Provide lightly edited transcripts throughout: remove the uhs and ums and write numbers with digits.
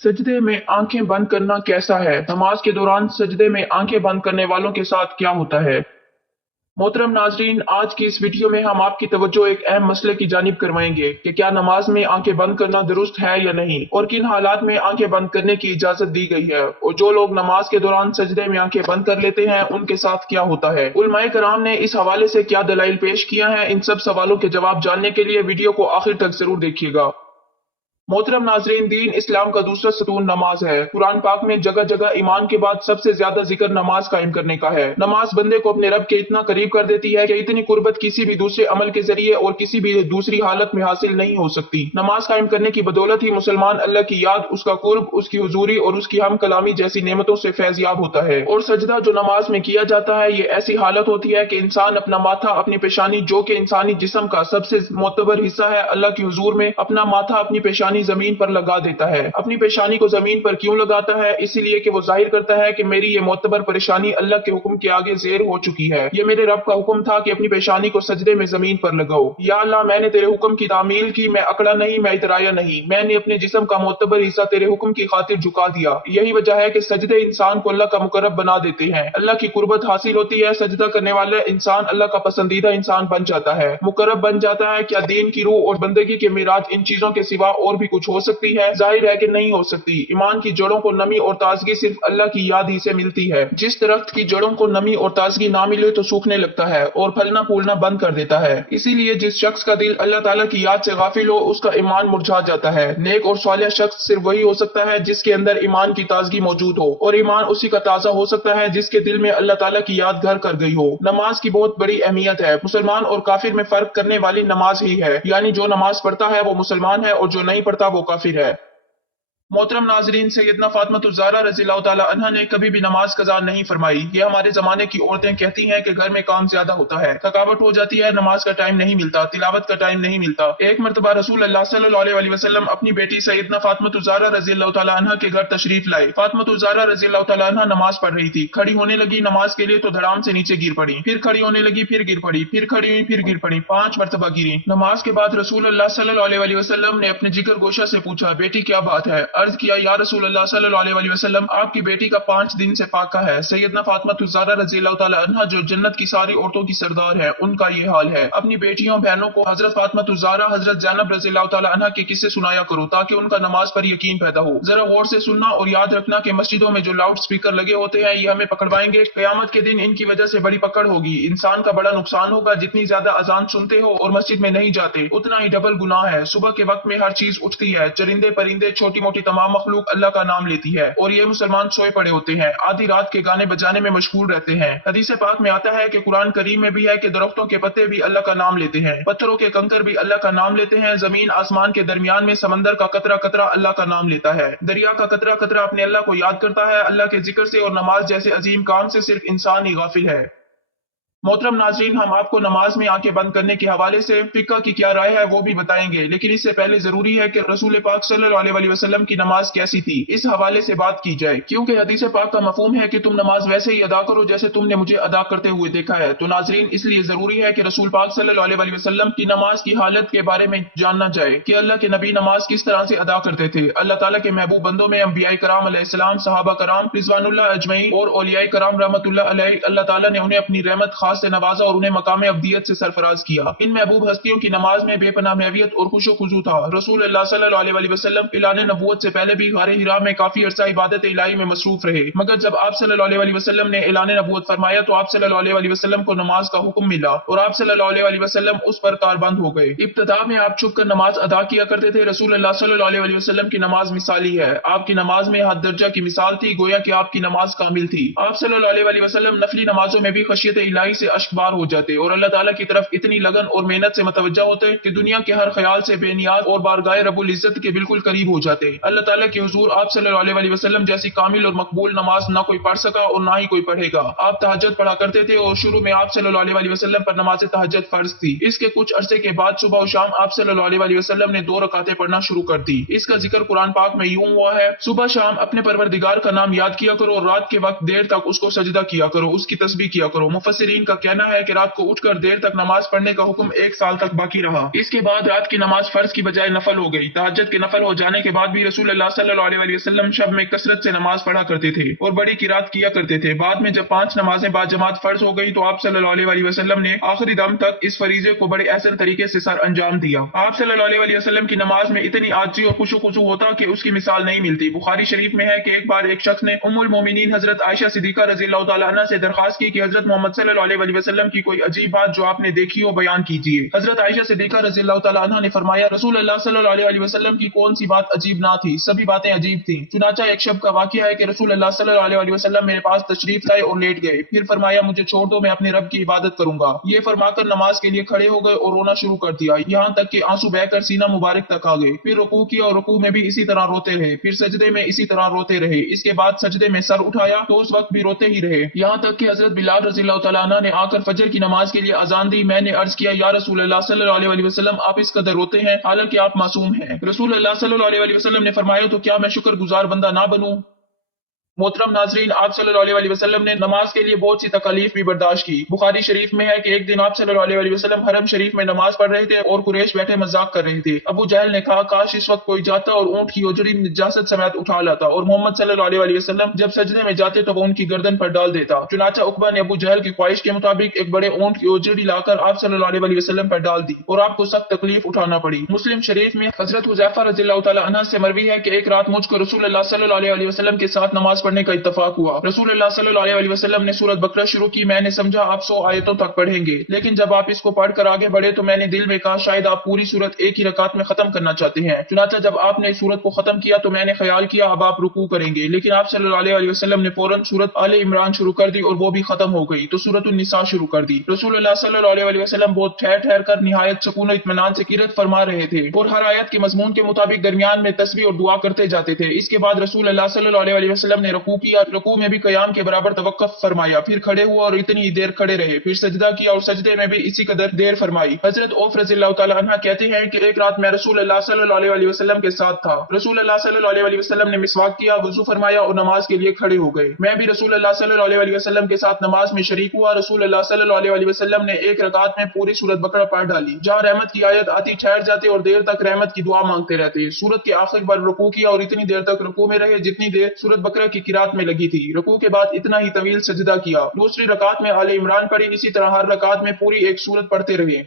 सजदे में आंखें बंद करना कैसा है? नमाज के दौरान सजदे में आंखें बंद करने वालों के साथ क्या होता है? मोहतरम नाजरीन, आज की इस वीडियो में हम आपकी तवज्जो एक अहम मसले की जानिब करवाएंगे कि क्या नमाज में आंखें बंद करना दुरुस्त है या नहीं, और किन हालात में आंखें बंद करने की इजाजत दी गई है, और जो लोग नमाज के दौरान सजदे में आंखें बंद कर लेते हैं उनके साथ क्या होता है। उलमाए कराम ने इस हवाले से क्या दलाइल पेश किया है, इन सब सवालों के जवाब जानने के लिए वीडियो को आखिर तक जरूर देखिएगा। मोहतरम नाजरीन, दीन इस्लाम का दूसरा सतून नमाज है। कुरान पाक में जगह जगह ईमान के बाद सबसे ज्यादा जिक्र नमाज कायम करने का है। नमाज बंदे को अपने रब के इतना करीब कर देती है कि इतनी कुर्बत किसी भी दूसरे अमल के जरिए और किसी भी दूसरी हालत में हासिल नहीं हो सकती। नमाज कायम करने की बदौलत ही मुसलमान अल्लाह की याद, उसका कुर्ब, उसकी हुजूरी और उसकी हम कलामी जैसी नेमतों से फैज़याब होता है। और सजदा जो नमाज में किया जाता है, ये ऐसी हालत होती है कि इंसान अपना माथा, अपनी पेशानी, जो कि इंसानी जिस्म का सबसे मोतबर हिस्सा है, अल्लाह के हुजूर में अपना माथा, अपनी पेशानी जमीन पर लगा देता है। अपनी पेशानी को जमीन पर क्यों लगाता है? इसलिए कि वो जाहिर करता है कि मेरी ये मोतबर परेशानी अल्लाह के हुक्म के आगे ज़ेर हो चुकी है। ये मेरे रब का हुक्म था कि अपनी पेशानी को सजदे में जमीन पर लगाओ। या अल्लाह, मैंने तेरे हुक्म की तामील की, मैं अकड़ा नहीं, मैं इतराया नहीं, मैंने अपने जिस्म का मोतबर हिस्सा तेरे हुक्म की खातिर झुका दिया। यही वजह है कि सजदे इंसान को अल्लाह का मुकर्रब बना देते हैं। अल्लाह की कुर्बत हासिल होती है। सजदा करने वाला इंसान अल्लाह का पसंदीदा इंसान बन जाता है, मुकर्रब बन जाता है। क्या दीन की रूह और बंदगी के मिराज इन चीजों के सिवा और भी कुछ हो सकती है? जाहिर है कि नहीं हो सकती। ईमान की जड़ों को नमी और ताजगी सिर्फ अल्लाह की याद ही से मिलती है। जिस दरख्त की जड़ों को नमी और ताजगी ना मिले तो सूखने लगता है और फलना फूलना बंद कर देता है। इसीलिए जिस शख्स का दिल अल्लाह ताला की याद से गाफिल हो, उसका ईमान मुरझा जाता है। नेक और सालिह शख्स सिर्फ वही हो सकता है जिसके अंदर ईमान की ताजगी मौजूद हो, और ईमान उसी का ताजा हो सकता है जिसके दिल में अल्लाह ताला की याद घर कर गई हो। नमाज की बहुत बड़ी अहमियत है। मुसलमान और काफिर में फर्क करने वाली नमाज ही है, यानी जो नमाज पढ़ता है वो मुसलमान है और जो नहीं पढ़ता वो काफिर है। मोहतरम नाजरीन, सैयदना फातिमा ज़हरा रज़ियल्लाहु ताला अन्हा ने कभी भी नमाज कज़ा नहीं फरमाई। ये हमारे जमाने की औरतें कहती हैं कि घर में काम ज्यादा होता है, थकावट हो जाती है, नमाज का टाइम नहीं मिलता, तिलावत का टाइम नहीं मिलता। एक मरतबा रसूल अल्लाह सल्लल्लाहु अलैहि वसल्लम अपनी बेटी सैयदना फातिमा ज़हरा रज़ियल्लाहु ताला अन्हा के घर तशरीफ लाए। फातिमा ज़हरा रज़ियल्लाहु ताला अन्हा नमाज पढ़ रही थी। खड़ी होने लगी नमाज के लिए तो धड़ाम से नीचे गिर पड़ी, फिर खड़ी होने लगी, फिर गिर पड़ी, फिर खड़ी हुई, फिर गिर पड़ी, 5 मरतबा गिरी। नमाज के बाद रसूल अल्लाह सल्लल्लाहु अलैहि वसल्लम ने अपने जिगर गोशा से पूछा, बेटी क्या बात है? अर्ज किया, या रसूल अल्लाह सल्लल्लाहु अलैहि वसल्लम, आपकी बेटी का 5 दिन से फाका है। सैयदना फातिमा ज़हरा रज़ियल्लाहु ताला अन्हा जो जन्नत की सारी औरतों की सरदार है, उनका ये हाल है। अपनी बेटियों बहनों को हजरत फातिमा ज़हरा, हजरत ज़ैनब रज़ियल्लाहु ताला अन्हा के किस्से सुनाया करो ताकि उनका नमाज पर यकीन पैदा हो। जरा गौर से सुनना और याद रखना कि मस्जिदों में जो लाउड स्पीकर लगे होते हैं, ये हमें पकड़वाएंगे। क़यामत के दिन इनकी वजह से बड़ी पकड़ होगी। इंसान का बड़ा नुकसान होगा। जितनी ज्यादा अजान सुनते हो और मस्जिद में नहीं जाते, उतना ही डबल गुनाह है। सुबह के वक्त में हर चीज उठती है, चरिंदे परिंदे, छोटी मोटी तमाम मखलूक अल्लाह का नाम लेती है, और ये मुसलमान सोए पड़े होते हैं, आधी रात के गाने बजाने में मशगूल रहते हैं। हदीस पाक में आता है कि कुरान करीम में भी है कि दरख्तों के पत्ते भी अल्लाह का नाम लेते हैं, पत्थरों के कंकर भी अल्लाह का नाम लेते हैं, जमीन आसमान के दरमियान में समंदर का कतरा कतरा अल्लाह का नाम लेता है, दरिया का कतरा कतरा अपने अल्लाह को याद करता है। अल्लाह के जिक्र से और नमाज जैसे अजीम काम से सिर्फ इंसान ही गाफिल है। मोहतरम नाजरीन, हम आपको नमाज में आंखें बंद करने के हवाले से फिक्का की क्या राय है वो भी बताएंगे, लेकिन इससे पहले जरूरी है कि रसूल पाक सल्लल्लाहु अलैहि वसल्लम की नमाज कैसी थी, इस हवाले से बात की जाए, क्योंकि हदीस पाक का मफहूम है कि तुम नमाज वैसे ही अदा करो जैसे तुमने मुझे अदा करते हुए देखा है। तो नाजरीन, इसलिए जरूरी है कि रसूल पाक सल्लल्लाहु अलैहि वसल्लम की नमाज की हालत के बारे में जानना जाए कि अल्लाह के नबी नमाज किस तरह से अदा करते थे। अल्लाह ताला के महबूब बंदों में अंबियाए कराम अलैहिस्सलाम, सहाबा कराम रिजवानुल्लाह अजमईन और औलियाए कराम रहमतुल्लाह अलैहि, अल्लाह ताला ने उन्हें अपनी रहमत खास से नवाजा और उन्हें मकाम अब्दियत से सरफराज किया। इन महबूब हस्तियों की नमाज में बेपनाह महवियत और खुशो खुजू था। रसूल अल्लाह सल्लल्लाहु अलैहि वसल्लम ऐलान नबूवत से पहले भी गारे हिरा में काफी अरसा इबादत इलाही में मसरूफ रहे, मगर जब आप सल्लल्लाहु अलैहि वसल्लम ने ऐलान नबूवत फरमाया तो आप सल्लल्लाहु अलैहि वसल्लम को नमाज का हुक्म मिला और आप सल्लल्लाहु अलैहि वसल्लम उस पर कारबंद हो गए। इब्तिदा में आप छुप कर नमाज अदा किया करते थे। रसूल अल्लाह सल्लल्लाहु अलैहि वसल्लम की नमाज मिसाली है। आपकी नमाज में हद दर्जा की मिसाल थी, गोया कि आपकी नमाज कामिल थी। आप सल्लल्लाहु अलैहि वसल्लम नफली नमाजों में भी खशियत इलाही से अश्कबार हो जाते और अल्लाह ताला की तरफ इतनी लगन और मेहनत से मतवज्जा होते कि दुनिया के हर ख्याल से बेनियाज और बारगाह रब्बुल इज्जत के बिल्कुल करीब हो जाते। अल्लाह ताला के हुजूर आप सल्लल्लाहु अलैहि वसल्लम जैसी कामिल और मकबूल नमाज ना कोई पढ़ सका और ना ही कोई पढ़ेगा। आप तहज्जुद पढ़ा करते थे और शुरू में आप सल्लल्लाहु अलैहि वसल्लम पर नमाज तहज्जुद फर्ज थी। इसके कुछ अरसे के बाद सुबह और शाम आप सल्लल्लाहु अलैहि वसल्लम ने 2 रकातें पढ़ना शुरू कर दी। इसका जिक्र कुरान पाक में यूं हुआ है, सुबह शाम अपने परवरदिगार का नाम याद किया करो और रात के वक्त देर तक उसको सजदा किया करो, उसकी तस्बीह किया करो। मुफस्सिरीन का कहना है कि रात को उठकर देर तक नमाज पढ़ने का हुक्म 1 साल तक बाकी रहा। इसके बाद रात की नमाज फर्ज की बजाय नफल हो गई। तहज्जुद के नफल हो जाने के बाद भी रसूलुल्लाह सल्लल्लाहु अलैहि वसल्लम शब में कसरत से नमाज पढ़ा करते थे और बड़ी किरात किया करते थे। बाद में जब 5 नमाजें बाद जमात फर्ज हो गई तो आप सल्लल्लाहु अलैहि वसल्लम ने आखिरी दम तक इस फरीजे को बड़े एहसन तरीके से सर अंजाम दिया। आप सल्लल्लाहु अलैहि वसल्लम की नमाज में इतनी आजी और खुशू होता कि उसकी मिसाल नहीं मिलती। बुखारी शरीफ में है कि एक बार एक शख्स ने उम्मुल मोमिनीन हजरत आयशा सिद्दीका रज़ियल्लाहु तआला अन्हा से दरखास्त की कि हजरत मोहम्मद सल्लल्लाहु अलैहि वसल्लम की कोई अजीब बात जो आपने देखी हो बयान कीजिए। हजरत आयशा सिद्दीका रज़ियल्लाहु तआला अन्हा ने फरमाया, रसूलुल्लाह सल्लल्लाहु अलैहि वसल्लम की कौन सी बात अजीब ना थी, सभी बातें अजीब थी। चुनाचा एक शब का वाकया है कि रसूलुल्लाह सल्लल्लाहु अलैहि वसल्लम मेरे पास तशरीफ लाए और लेट गए। फिर फरमाया, मुझे छोड़ दो, मैं अपने रब की इबादत करूंगा। ये फरमाकर नमाज के लिए खड़े हो गए और रोना शुरू कर दिया, यहाँ तक कि आंसू बहकर सीना मुबारक तक आ गए। फिर रुकू किया और रुकू में भी इसी तरह रोते रहे, फिर सजदे में इसी तरह रोते रहे। इसके बाद सजदे में सर उठाया तो उस वक्त भी रोते ही रहे, यहाँ तक कि हजरत बिलाल रज़ियल्लाहु तआला अन्हु ने आकर फजर की नमाज के लिए अजान दी। मैंने अर्ज किया, या रसूलुल्लाह सल्लल्लाहु अलैहि वसल्लम, आप इस कदर रोते हैं हालांकि आप मासूम हैं। रसूलुल्लाह सल्लल्लाहु अलैहि वसल्लम ने फरमाया, तो क्या मैं शुक्रगुजार बंदा ना बनूं? मोहतरम नाजरीन, आप सल्लल्लाहु अलैहि वसल्लम ने नमाज के लिए बहुत सी तकलीफ भी बर्दाश्त की। बुखारी शरीफ में है कि एक दिन आप सल्लल्लाहु अलैहि वसल्लम हरम शरीफ में नमाज पढ़ रहे थे और कुरैश बैठे मजाक कर रहे थे। अबू जहल ने कहा, काश इस वक्त कोई जाता और ऊंट की ओजड़ी निजासत समेत उठा लाता और मोहम्मद सल्लल्लाहु अलैहि वसल्लम जब सजदे में जाते तो वो उनकी गर्दन पर डाल देता। चुनाचा उकबा ने अबू जहल की ख्वाहिश के मुताबिक एक बड़े ऊंट की ओजड़ी लाकर आप सल्लल्लाहु अलैहि वसल्लम पर डाल दी और आपको सख्त तकलीफ उठाना पड़ी। मुस्लिम शरीफ में हजरत हुज़ैफा रज़ियल्लाहु तआला अन्हु से मरवी है कि एक रात मुझको रसूलुल्लाह सल्लल्लाहु अलैहि वसल्लम के साथ नमाज पढ़ने का इत्तफाक हुआ। रसूलुल्लाह सल्लल्लाहु अलैहि वसल्लम ने सूरत बकरा शुरू की। मैंने समझा आप 100 आयतों तक पढ़ेंगे, लेकिन जब आप इसको पढ़कर आगे बढ़े तो मैंने दिल में कहा शायद आप पूरी सूरत एक ही रकात में खत्म करना चाहते हैं। चुनाचा जब आपने इस सूरत को खत्म किया तो मैंने ख्याल किया अब आप रुकू करेंगे, लेकिन आप सल्लल्लाहु अलैहि वसल्लम ने फौरन सूरत आले इमरान शुरू कर दी और वो भी खत्म हो गई तो सूरत निसा शुरू कर दी। रसूलुल्लाह सल्लल्लाहु अलैहि वसल्लम बहुत ठहर ठहर कर निहायत सुकून और इत्मीनान से किरत फरमा रहे थे और हर आयत के मजमून के मुताबिक दरमियान में तस्बीह और दुआ करते जाते थे। इसके बाद रसूलुल्लाह सल्लल्लाहु अलैहि वसल्लम ने रुकू किया, रुकू में भी क़याम के बराबर तवक्कुफ फरमाया, फिर खड़े हुआ और इतनी ही देर खड़े रहे, फिर सजदा किया और सजदे में भी इसी कदर देर फरमाई। हजरत औफ रज़ियल्लाहु तआला अन्हा कहते हैं कि एक रात मैं रसूलुल्लाह सल्लल्लाहु अलैहि वसल्लम के साथ था। रसूलुल्लाह सल्लल्लाहु अलैहि वसल्लम ने मिसवाक किया, वुजू फरमाया और नमाज के लिए खड़े हो गए। मैं भी रसूलुल्लाह सल्लल्लाहु अलैहि वसल्लम के साथ नमाज में शरीक हुआ। रसूलुल्लाह सल्लल्लाहु अलैहि वसल्लम ने एक रकात में पूरी सूरत बकरा पढ़ डाली। जहां रहमत की आयत आती ठहर जाते और देर तक रहमत की दुआ मांगते रहते। सूरत के आखिर पर रुकू किया और इतनी देर तक रुकू में रहे जितनी देर सूरत बकरा की किरात में लगी थी। रुकू के बाद इतना ही तवील सजदा किया। दूसरी रकात में आले इमरान पढ़ी। इसी तरह हर रकात में पूरी एक सूरत पढ़ते रहे।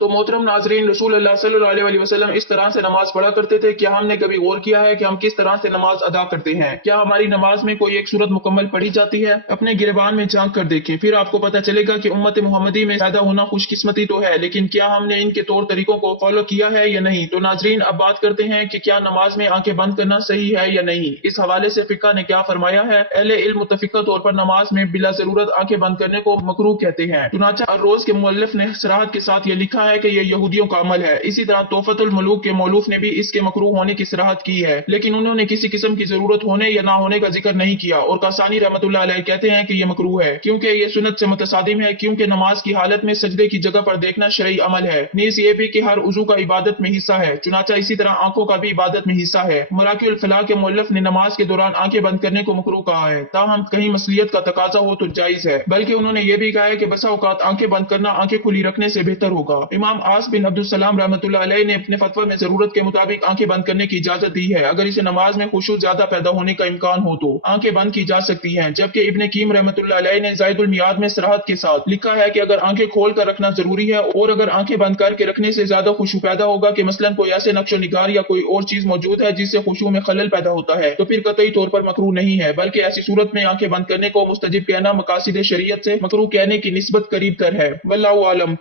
तो मोहतरम नाजरीन, रसूलुल्लाह सल्लल्लाहु अलैहि वसल्लम इस तरह से नमाज पढ़ा करते थे। क्या हमने कभी गौर किया है कि हम किस तरह से नमाज अदा करते हैं? क्या हमारी नमाज में कोई एक सूरत मुकम्मल पढ़ी जाती है? अपने गिरबान में झांक कर देखें, फिर आपको पता चलेगा कि उम्मत मुहम्मदी में पैदा होना खुशकिस्मती तो है, लेकिन क्या हमने इनके तौर तरीकों को फॉलो किया है या नहीं? तो नाजरीन, अब बात करते हैं कि क्या नमाज में आंखें बंद करना सही है या नहीं। इस हवाले से फिक्का ने क्या फरमाया है? अहले इल्म मुत्तफिका तौर पर नमाज में बिला जरूरत आंखें बंद करने को मकरूह कहते हैं। चुनाचा रोज के मुअल्लिफ ने सराहत के साथ यह लिखा है कि यह यहूदियों का अमल है। इसी तरह तोहफतुल मुलूक के मौलूफ ने भी इसके मकरूह होने की सराहत की है, लेकिन उन्होंने किसी किस्म की जरूरत होने या ना होने का जिक्र नहीं किया। और कासानी रहमतुल्लाह अलैह कहते हैं कि यह मकरूह है क्योंकि यह सुन्नत से मुतसादिम है, क्योंकि नमाज की हालत में सजदे की जगह पर देखना शरई अमल है। नीज ये भी कि हर उजू का इबादत में हिस्सा है। चुनाचा इसी तरह आंखों का भी इबादत में हिस्सा है। मराकिउल फलाह के मुअल्लिफ ने नमाज के दौरान आंखें बंद करने को मकरूह कहा है, ताहम कहीं मसलियत का तकाजा हो तो जायज है। बल्कि उन्होंने यह भी कहा है कि बसा औकात आंखें बंद करना आंखें खुली रखने से बेहतर होगा। इमाम आस बिन अब्दुल सलाम रहमतुल्लाह अलैह ने अपने फतवा में जरूरत के मुताबिक आंखें बंद करने की इजाजत दी है। अगर इसे नमाज में खुशू ज्यादा पैदा होने का इम्कान हो तो आंखें बंद की जा सकती हैं। जबकि इब्ने कीम रहमतुल्लाह अलैह ने ज़ायदुल मियाद में सराहत के साथ लिखा है कि अगर आंखें खोल कर रखना जरूरी है और अगर आंखें बंद करके रखने से ज्यादा खुशू पैदा होगा कि मसलन कोई ऐसे नक्शो निगार या कोई और चीज मौजूद है जिससे खुशू में खलल पैदा होता है, तो फिर कतई तौर पर मकरूह नहीं है, बल्कि ऐसी सूरत में आंखें बंद करने को मुस्तजिब कहना मकासिद शरीयत से मकरूह कहने की निस्बत करीब तर है। वल्लाहु आलम।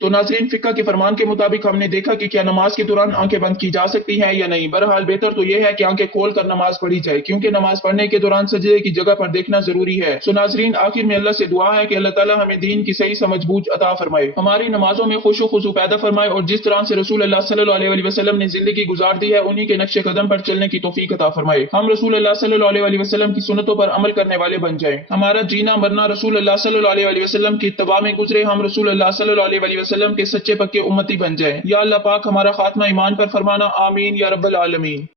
तो नाज़रीन, फिक्का के फरमान के मुताबिक हमने देखा कि क्या नमाज के दौरान आंखें बंद की जा सकती हैं या नहीं। बहरहाल बेहतर तो यह है कि आंखें खोल कर नमाज पढ़ी जाए, क्योंकि नमाज पढ़ने के दौरान सजदे की जगह पर देखना जरूरी है। सो नाज़रीन, आखिर में अल्लाह से दुआ है कि अल्लाह ताला हमें दीन की सही समझ बूझ अता फरमाए, हमारी नमाजों में खुशू खुशू पैदा फरमाए और जिस तरह से रसूलुल्लाह सल्लल्लाहु अलैहि वसल्लम ने जिंदगी गुजार दी है उन्हीं के नक्शे कदम पर चलने की तौफीक अता फरमाए। हम रसूलुल्लाह सल्लल्लाहु अलैहि वसल्लम की सुन्नतों पर अमल करने वाले बन जाएं। हमारा जीना मरना रसूलुल्लाह सल्लल्लाहु अलैहि वसल्लम की इत्तबा में गुजरे। हम रसूलुल्लाह सल्लल्लाहु अलैहि वसल्लम के सच्चे के उम्मती बन जाएं। या अल्लाह पाक हमारा खात्मा ईमान पर फरमाना। आमीन या रब्बल आलमीन।